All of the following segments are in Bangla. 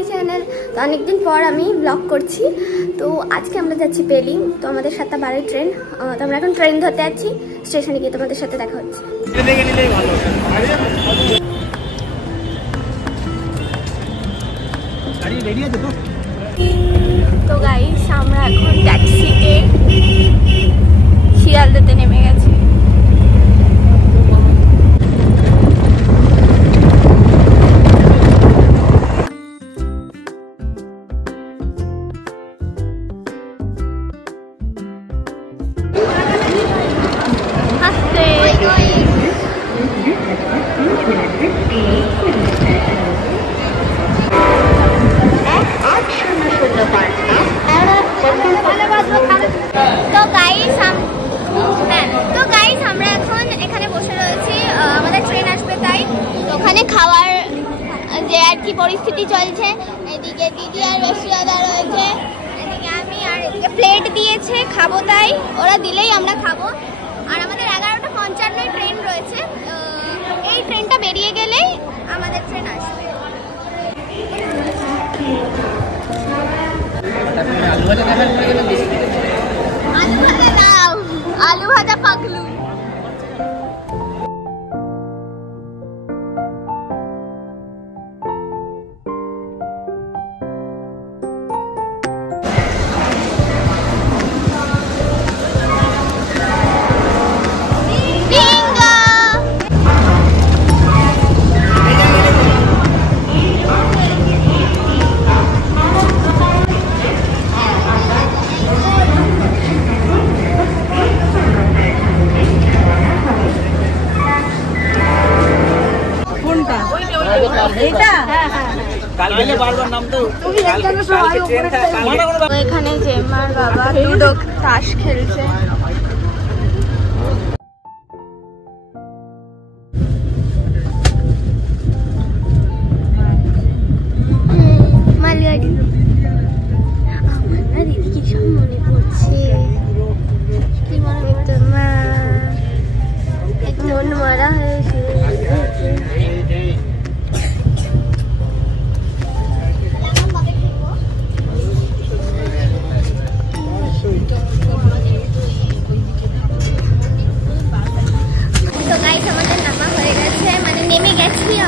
My channel. তো অনেকদিন পর আমি ব্লগ করছি। তো আজকে আমরা যাচ্ছি পেলিং। তো আমাদের 7:12 ট্রেন। তো আমরা এখন ট্রেন ধরতে যাচ্ছি। স্টেশনে গিয়ে তোমাদের সাথে দেখা হচ্ছে। তো গাইস আমরা এখন ট্যাক্সিতে শিয়ালদাতে নেমে গেছি। তো গাইস আমরা এখন এখানে বসে রয়েছি, আমাদের ট্রেন আসবে তাই। তো ওখানে খাওয়ার যে আর কি পরিস্থিতি চলছে, এদিকে দিদি আর রসিয়াদা রয়েছে, এদিকে আমি, আর এদিকে প্লেট দিয়েছে খাবো তাই, ওরা দিলেই আমরা খাবো। আর আমাদের 11:55 ট্রেন রয়েছে, এই ট্রেনটা বেরিয়ে গেলেই আমাদের ট্রেন আসবে। আলু ভাজা পাগলু। এখানে জেমার বাবা লুডো তাস খেলছে। মালগাড়ি দিদি কি সব মনে পড়ছে, কি মনে পড়ছে মা, মন মারা হয়েছে।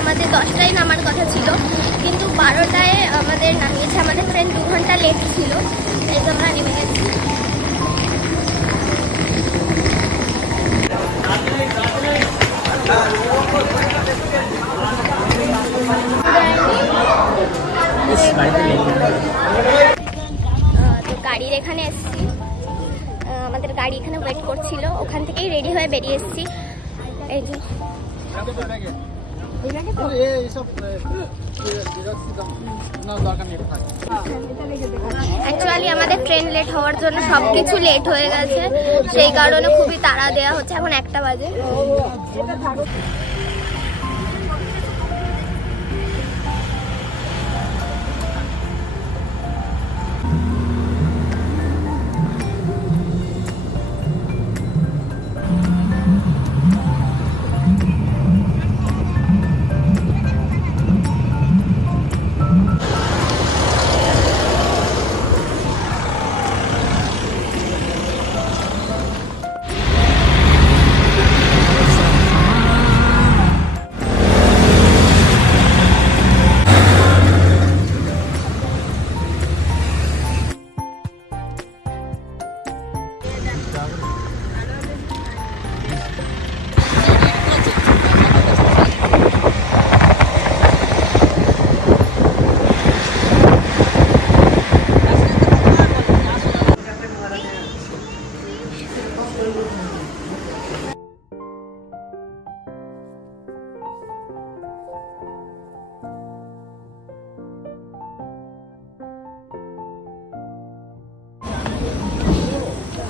আমাদের 10টায় নামার কথা ছিল, কিন্তু 12টায় আমাদের নামিয়েছে। আমাদের ট্রেন 2 ঘন্টা লেট ছিল, তাই তো আমরা নেমে গেছি। তো গাড়ির এখানে এসেছি, আমাদের গাড়ি এখানে ওয়েট করছিল, ওখান থেকেই রেডি হয়ে বেরিয়ে এসেছি। এই যে অ্যাকচুয়ালি আমাদের ট্রেন লেট হওয়ার জন্য সবকিছু লেট হয়ে গেছে, সেই কারণে খুবই তাড়া দেওয়া হচ্ছে। এখন 1টা বাজে।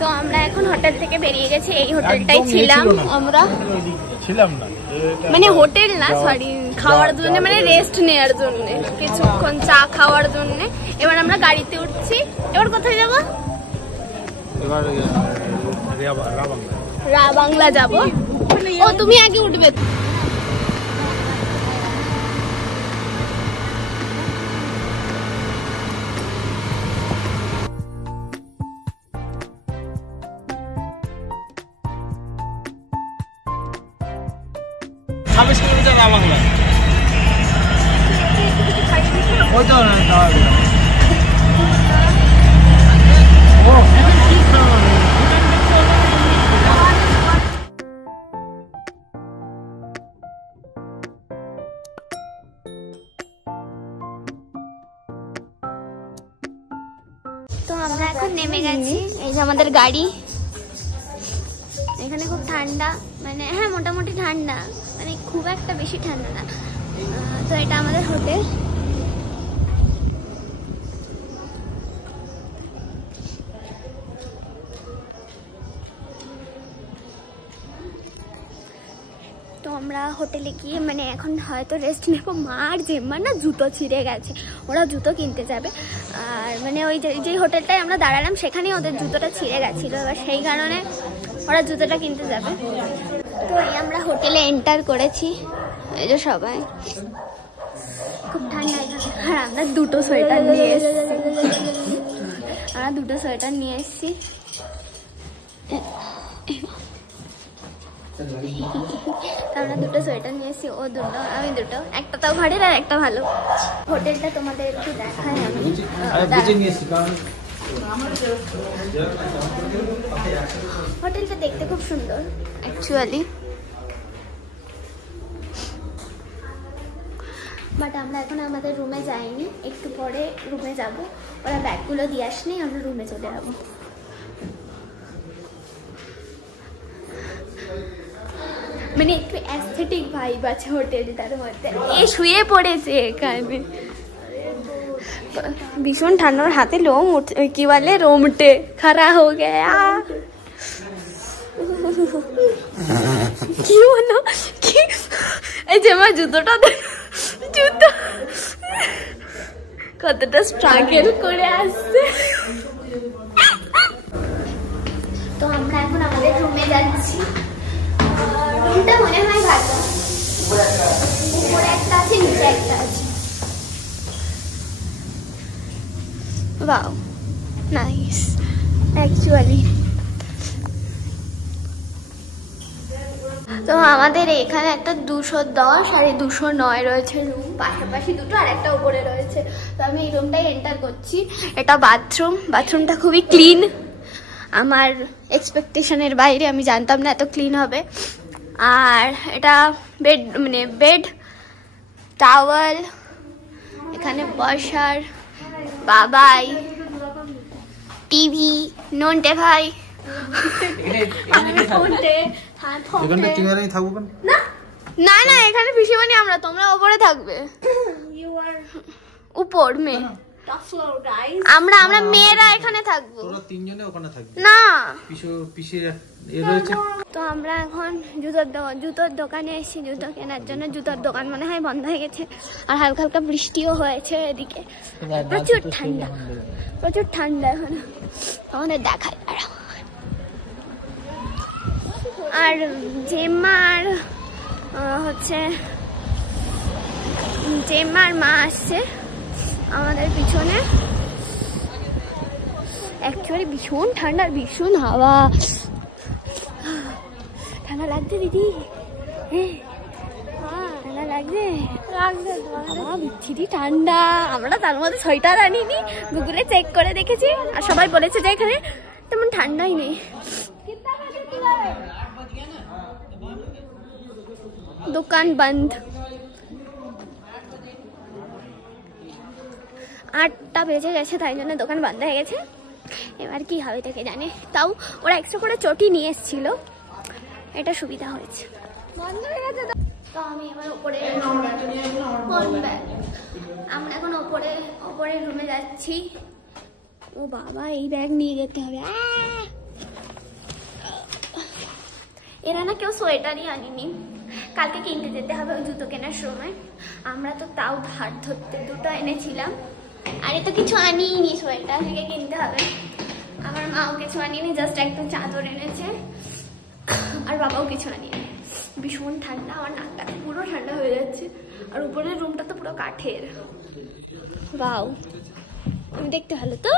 তো আমরা এখন হোটেল থেকে বেরিয়ে গেছি, এই হোটেলটাই ছিলাম আমরা, ছিলাম না মানে হোটেল না, সরি, খাওয়ার জন্য, মানে রেস্ট নেওয়ার জন্য, কিছুক্ষণ চা খাওয়ার জন্য। এবার আমরা গাড়িতে উঠছি। এবার কোথায় যাবো? এবার রাবাংলা যাব। ও তুমি আগে উঠবে। তো তো আমরা এখন নেমে গেছি, এই যে আমাদের গাড়ি। এখানে খুব ঠান্ডা, মানে হ্যাঁ মোটামুটি ঠান্ডা, মানে খুব একটা বেশি ঠান্ডা না। তো এটা আমাদের হোটেল। তো আমরা হোটেলে গিয়ে মানে এখন হয়তো রেস্ট নেব। মা আর জেম্মার না জুতো ছিঁড়ে গেছে, ওরা জুতো কিনতে যাবে। আর মানে ওই যে হোটেলটায় আমরা দাঁড়ালাম সেখানেই ওদের জুতোটা ছিঁড়ে গেছিলো, এবার সেই কারণে ওরা জুতোটা কিনতে যাবে। তো এই আমরা হোটেলে এন্টার করেছি, এই যে সবাই। খুব ঠান্ডা এখানে। আর আমরা দুটো সোয়েটার নিয়ে এসেছি। আমরা দুটো সোয়েটার নিয়ে এসেছি, ও দুটো আমি দুটো, একটা তাও ঘরের আর একটা ভালো। হোটেলটা তোমাদের একটু দেখাই আমি। হোটেলটা দেখতে খুব সুন্দর অ্যাকচুয়ালি, বাট আমরা এখন আমাদের রুমে যাইনি, একটু পরে রুমে যাব। ওরা ব্যাগগুলো দিয়ে আসলেই আমরা রুমে চলে যাবো। মানে একটু অ্যাস্থেটিক ভাইব আছে হোটেলটার মধ্যে। এ শুয়ে পড়েছে এখানে, ভীষণ ঠান্ডার, হাতে লোম উঠে, কি বলে রোমটে খারা হো গয়া। কি হলো কি? এই যে আমার জুতোটা, জুতো কতটা স্ট্রাগল করে আসছে। তো আমরা এখন আমাদের রুমে যাচ্ছি। রুমটা মনে হয় ভালো, উপরে একটা আছে নিচে একটা আছে। Wow nice actually. তো আমাদের এখানে একটা 210 আর 209 রয়েছে রুম, পাশাপাশি দুটো, আর একটা উপরে রয়েছে। তো আমি এই রুমটাই এন্টার করছি। এটা বাথরুমটা খুবই ক্লিন, আমার এক্সপেকটেশনের বাইরে। আমি জানতাম না এত ক্লিন হবে। আর এটা বেড, টাওয়াল, এখানে বসার, বাবাই, টিভি, নন্টে ভাই। না না এখানে পিসিমণি আমরা, তোমরা ওপরে থাকবে। উপর মেয়ে, আমরা মেয়েরা এখানে থাকবো, না। তো আমরা এখন জুতোর দোকানে এসেছি জুতো কেনার জন্য। জুতোর দোকান মনে হয় বন্ধ হয়ে গেছে, আর হালকা হালকা বৃষ্টিও হয়েছে এদিকে। প্রচুর ঠান্ডা এখন। আমাদের দেখায় আর জেম্মার মা আসছে আমাদের পিছনে। অ্যাকচুয়ালি ভীষণ ঠান্ডা, ভীষণ হাওয়া। ঠান্ডা লাগছে দিদি? ঠান্ডা লাগছে বিচ্ছিরি ঠান্ডা। আমরা তার মধ্যে সোয়েটার আনিনি, গুগলে চেক করে দেখেছি, আর সবাই বলেছে যে এখানে তেমন ঠান্ডাই নেই। দোকান বন্ধ, 8টা বেজে গেছে, তাই জন্য দোকান বন্ধ হয়ে গেছে। এবার কি হবে থেকে জানে। তাও ওরা এক্সট্রা করে চটি নিয়ে এসেছিল, এটা সুবিধা হয়েছে। বন্ধ হয়ে গেছে। তো আমি এবার উপরে, আমরা এখন ওপরে রুমে যাচ্ছি। ও বাবা, এই ব্যাগ নিয়ে যেতে হবে। এরা না কেউ সোয়েটারই আনিনি, কালকে কিনতে যেতে হবে ওই জুতো কেনার সময়। আমরা তো তাও ধার ধরতে দুটো এনেছিলাম, আর তো কিছু আনিনি, সোয়েটার থেকে কিনতে হবে। আমার মাও কিছু আনিনি, জাস্ট একটা চাদর এনেছে, আর বাবাও কিছু আনিনি। ভীষণ ঠান্ডা, আমার নাকটা পুরো ঠান্ডা হয়ে যাচ্ছে। আর উপরের রুমটা তো পুরো কাঠের। বাও, আমি দেখতে ভালো তো।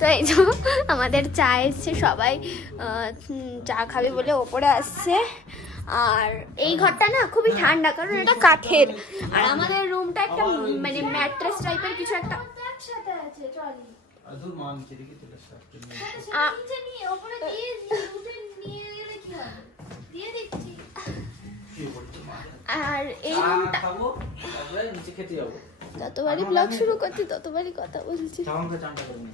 তো এই যে আমাদের চা এসছে, সবাই চা খাবে বলে ওপরে আসছে। আর এই ঘরটা না খুবই ঠান্ডা, কারণ এটা কাঠের। আর আমাদের রুমটা একটা মানে ম্যাট্রেস টাইপের কিছু একটা একসাথে আছে। চলি আর এই রুমটা যতবারই ব্লগ শুরু করছি ততবারই কথা বলছি।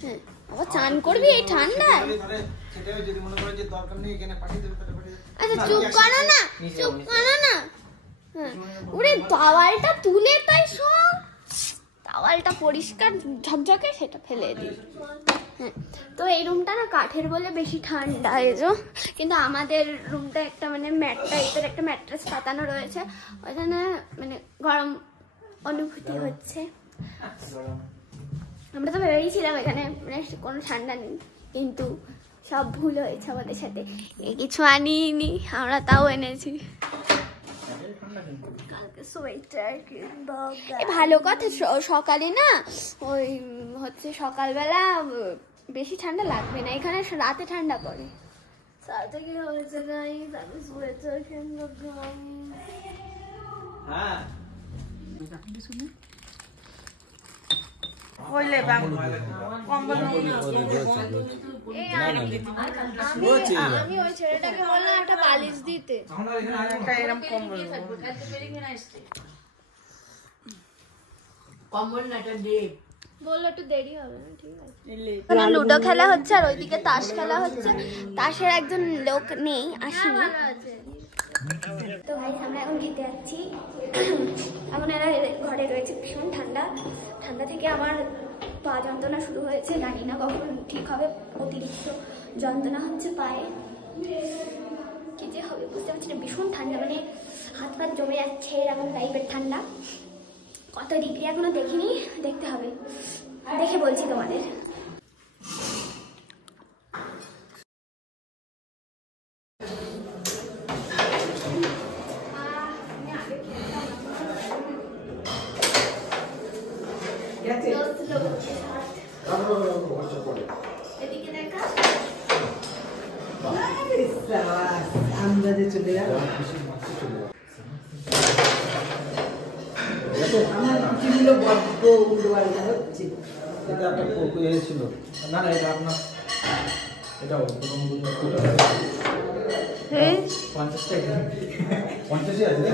হ্যাঁ, আবার চান করবি এই ঠান্ডায়? আচ্ছা চুপ করো না, চুপ করো না। হ্যাঁ, ওরে তাওয়ালটা তুলে তাই সব তাওয়ালটা পরিষ্কার ঝকঝকে সেটা ফেলে দিই। হ্যাঁ, তো এই রুমটা না কাঠের বলে বেশি ঠান্ডা এজো, কিন্তু আমাদের রুমটা একটা মানে ম্যাট টাইপের একটা ম্যাট্রেস পাতানো রয়েছে, ওইখানে মানে গরম অনুভূতি হচ্ছে। আমরা তো ভেবেছিলাম এখানে মানে কোনো ঠান্ডা নেই, কিন্তু সব ভুল হয়েছে আমাদের সাথে। কিছু আনিনি আমরা, তাও এনেছি সোয়েটার। ভালো কথা, সকালে না ওই হচ্ছে সকালবেলা বেশি ঠান্ডা লাগবে না, এখানে রাতে ঠান্ডা পড়ে। সাথে কি হয়েছে গাইস, আমি সোয়েটার কিনবো গাইস। হ্যাঁ কইলে বাবু কম্বল আমি ওই ছেলেটাকে বললাম একটা বালিশ দিতে, একটা এরকম কম্বল কম্বল না এটা দে বললো একটু দেরি হবে না, ঠিক আছে। এখানে লুডো খেলা হচ্ছে আর ওইদিকে তাস খেলা হচ্ছে। তাসের একজন লোক নেই, আসেনি। তো ভাই আমরা এখন খেতে যাচ্ছি। এখন এরা ঘরে রয়েছে, ভীষণ ঠান্ডা। ঠান্ডা থেকে আমার পা যন্ত্রণা শুরু হয়েছে, জানি না কখন ঠিক হবে। অতিরিক্ত যন্ত্রণা হচ্ছে পায়ে, কি যে হবে বুঝতে পারছি না। ভীষণ ঠান্ডা, মানে হাত পাত জমে যাচ্ছে এরকম টাইপের ঠান্ডা। কত ডিগ্রি এখনো দেখিনি, দেখতে হবে, দেখে বলছি তোমাদের। এদিকে দেখা আমদাদে চলে গেল। আমার কিলো বড্ড উল্টোপাল্টা হচ্ছে। এটা একটা কোকুই ছিল না, না এটা আপনার এটা প্রথম হ্যাঁ 50 টাকা 50 আছে।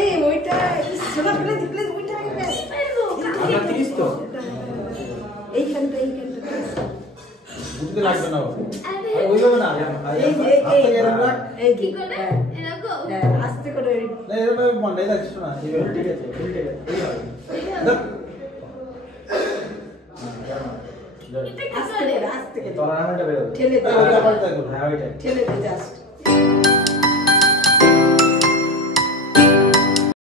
এই ওইটা সোনা ফেলে দিলে ওইটা আইবে আপনার 30 তো এইখানটা বুঝতে লাগবে না, আর ওইভাবে না এই কি করে এরকম আস্তে করে না, এরকম মনে রাখছিস না, এইভাবে ঠিক আছে, উল্টে গেছে এইভাবে আস্তে করে তলার হামটা বেরো ঠেলে দে, ওইটা পাল্টা করো। হ্যাঁ ওইটা ঠেলে দে জাস্ট